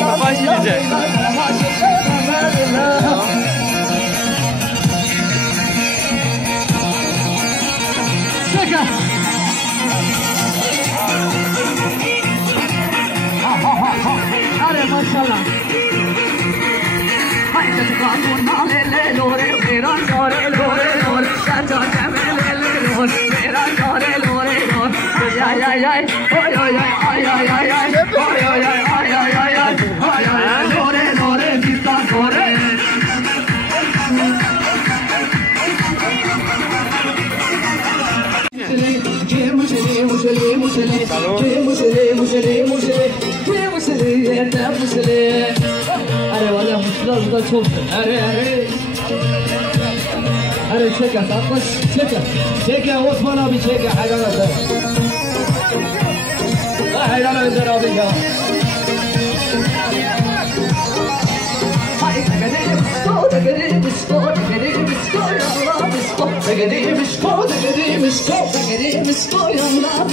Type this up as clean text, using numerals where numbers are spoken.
Yavaş gidecek. Şaka. Hadi maşallah. Haydi çıkalım nalele lore meran lore lore lore şaca cemele lore meran lore lore lore ay ay ay ay ay ay ay ay ay ay ay ay ay ay ay lore lore bizden lore अरे वाले मुश्किल छोड़ अरे अरे अरे check it bas check it Osman abi check it haydana da haydana önder abi ya hay tagadim sto ya Allah